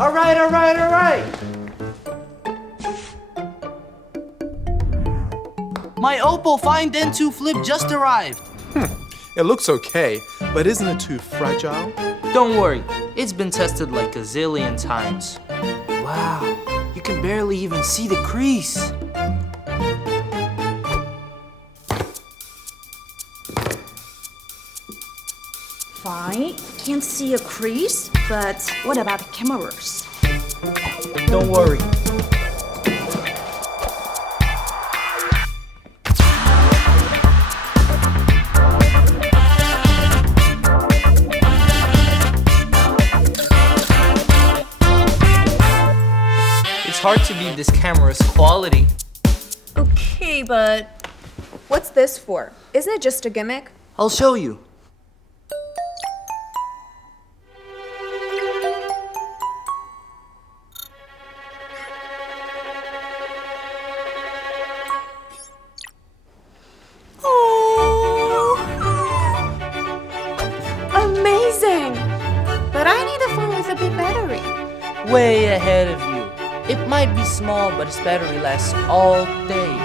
All right. My OPPO Find N2 Flip just arrived. It looks okay, but isn't it too fragile? Don't worry, it's been tested like a zillion times. Wow, you can barely even see the crease. Fine, can't see a crease, but what about cameras? Don't worry. It's hard to beat this camera's quality. Okay, but What's this for? Isn't it just a gimmick? I'll show you. Amazing! But I need a phone with a big battery. Way ahead of you. It might be small, but its battery lasts all day.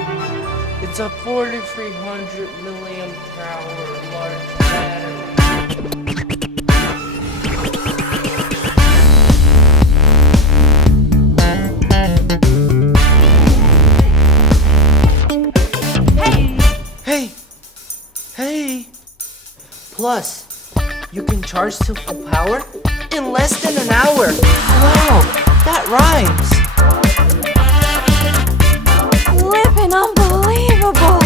It's a 4,300 milliamp hour large battery. Hey! Plus, you can charge to full power in less than an hour. Wow, that rhymes. flipping unbelievable!